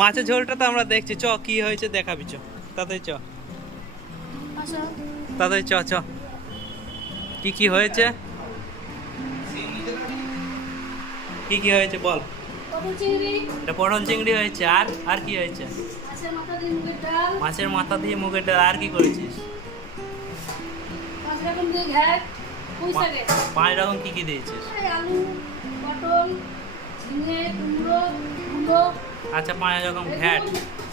মাছের ঝোলটা তো আমরা দেখছি। চ কি হয়েছে দেখাবি চ। তাড়াতাড়ি চ। আসো তাড়াতাড়ি চ চ। কি কি হয়েছে? কি কি হয়েছে বল। এটা পটল চিংড়ি হয়েছে। আর আর কি হয়েছে? মাছের মাথা দিয়ে মুগের ডাল। আর কি করেছিস? পাঁচ রকম কি কি দিয়েছিস? আলু পটল ঝিঙে কুমড়ো কুমড়ো আচ্ছা পাঁচ রকম ঘ্যাট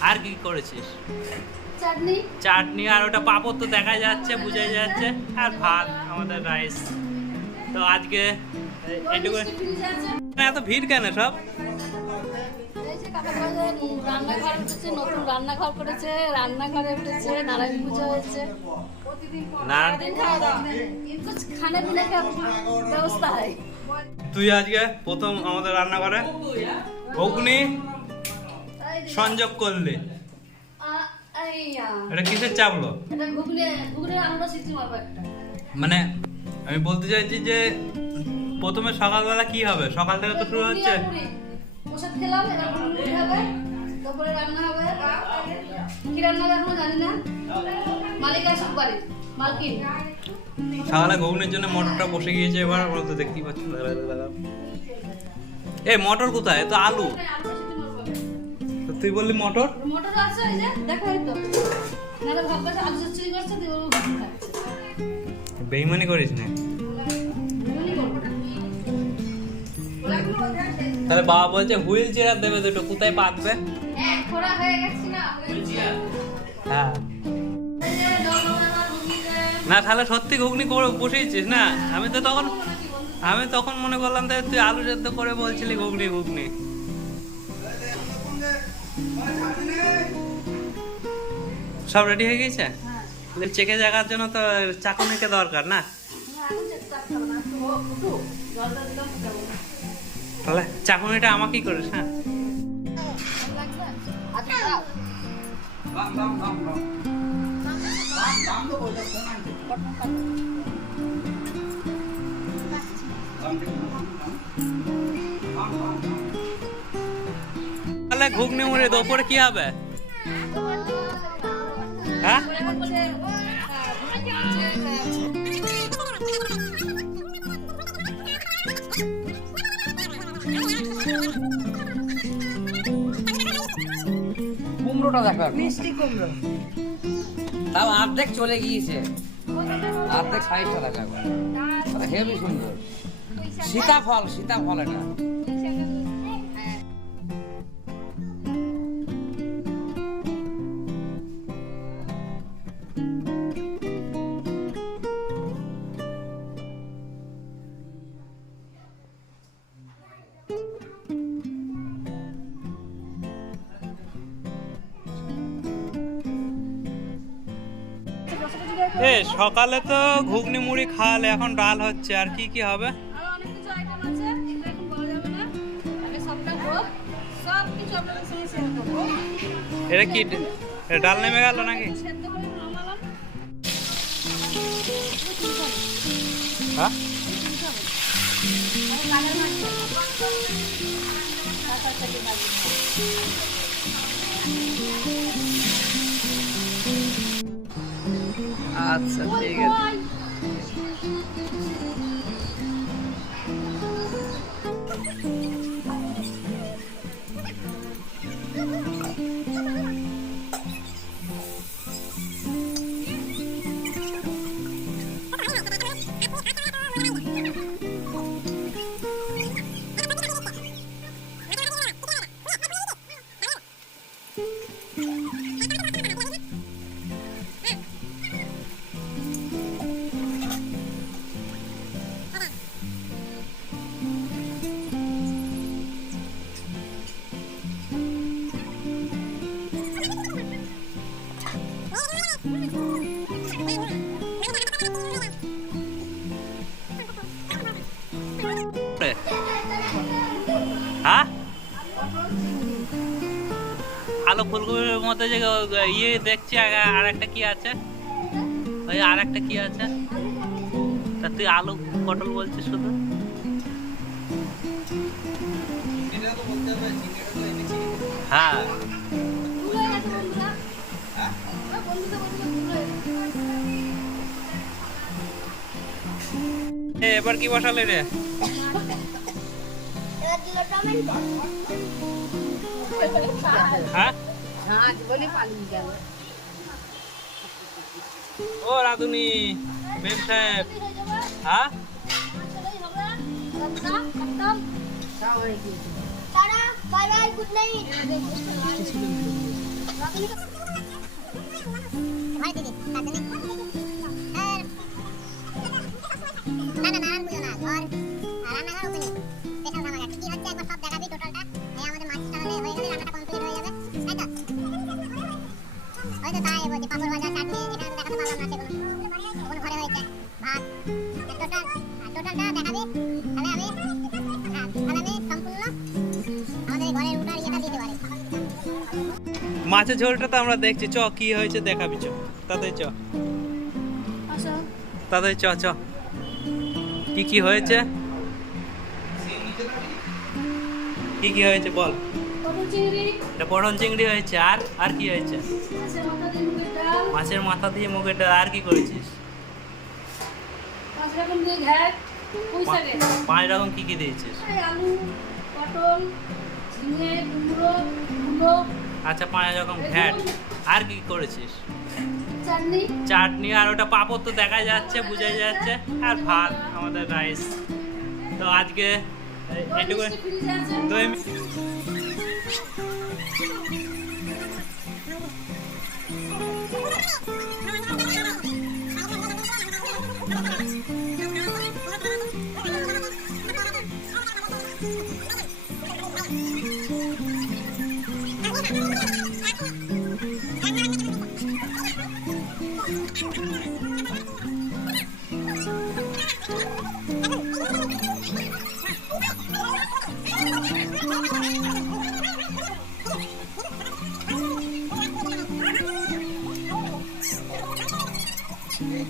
আর কি করেছিস? চাটনি। চাটনি আর ওটা পাপড় তো দেখা যাচ্ছে বুঝাই যাচ্ছে আর ভাত আমাদের রাইস। তো আজকে এটুকু এত ভিড় কেন সব? রান্নাঘর উঠেছে নতুন রান্নাঘর করেছে রান্নাঘরে উঠেছে নারায়ণ পুজো হয়েছে। তুই আজকে প্রথম আমাদের রান্নাঘরে? অগ্নি সংযোগ করলে। এটা কিসের চাপলো মানে আমি বলতে চাইছি যে প্রথমে সকালবেলা কি হবে? সকাল থেকে তো শুরু হচ্ছে। প্রসাদ খেলাম এবার মুড়ি হবে তারপরে রান্না হবে কি রান্না হবে এখনও জানি না। মালিক আসুক বাড়ি মালকিন। সকালে ঘুগনির জন্য মটরটা বসে গিয়েছে এবার আমরা তো দেখতেই পাচ্ছি। এ মটর কোথায়? তো আলু তুই বললি মটর? মোটর আছে এই যে দেখো এই তো। নাহলে ভাববে আলু চচ্চড়ি করছে দিয়ে ওর ঘুগনি খাচ্ছে। বেইমানি করিস না। তাহলে বাবা বলছে হুইল চেয়ার দেবে দুটো কোথায় পাতবে? হ্যাঁ, খোড়া হয়ে গেছে না, হয়েছে। হ্যাঁ। এই যে জগন্নাথ ঘুগনি দেন। না তাহলে সত্যি ঘুগনি করে বসেছিস না? আমি তো তখন আমি তখন মনে করলাম যে তুই আলু সেদ্ধ করে বলছিলি ঘুগনি ঘুগনি। সব রেডি হয়ে গেছে হ্যাঁ। চেকে জাগার জন্য তো চাকুনিকে দরকার না। তাহলে চাকুনিটা আমাকেই করিস হ্যাঁ? দাও। তাহলে ঘুগনি মুড়ি দুপুরে কি হবে হ্যাঁ এখন বলে, আহ, কুমড়োটা দেখো মিষ্টি কুমড়ো। তাও অর্ধেক চলে গিয়েছে। অর্ধেক সাইজটা দেখো হেভি সুন্দর। সীতাফল সীতাফল এটা। এ সকালে তো ঘুগনি মুড়ি খাওয়ালে এখন ডাল হচ্ছে আর কি কি হবে? এটা কি ডাল নেমে গেল নাকি? হ্যাঁ? আচ্ছা ঠিক আছে। হ্যাঁ? আলু ফুলকপির মধ্যে যে ইয়ে দেখছি, আর একটা কি আছে? ওই আর একটা কি আছে? তা তুই আলু পটল বলছিস শুধু? হ্যাঁ। এবার কি বসালে রে? ओ हो, राधुनी बेब साहेब. हा? बाय बाय गुड नाईट টোটালটা দেখাবি তাহলে আমি তাহলে আমি সম্পূর্ণ আমাদের ঘরের উঠার ইয়েটা দিতে পারি মাছের ঝোলটা তো আমরা দেখছি। চ কি হয়েছে দেখাবি চ। তাতে চ। তাতে চ চ। কি কি হয়েছে? কি কি হয়েছে বল। এটা পটল চিংড়ি হয়েছে। আর আর কি হয়েছে? মাছের মাথা দিয়ে মুগের ডাল। আর কি করেছিস? পাঁচ রকম দিয়ে ঘ্যাট। পাঁচ রকম কি কি দিয়েছিস? আলু পটল ঝিঙে কুমড়ো কুমড়ো আচ্ছা পাঁচ রকম ঘ্যাট আর কি করেছিস? চাটনি। চাটনি আর ওটা পাপড় তো দেখা যাচ্ছে বোঝা যাচ্ছে। আর ভাত আমাদের রাইস। তো আজকে দই এটুকু মিষ্টি ですね。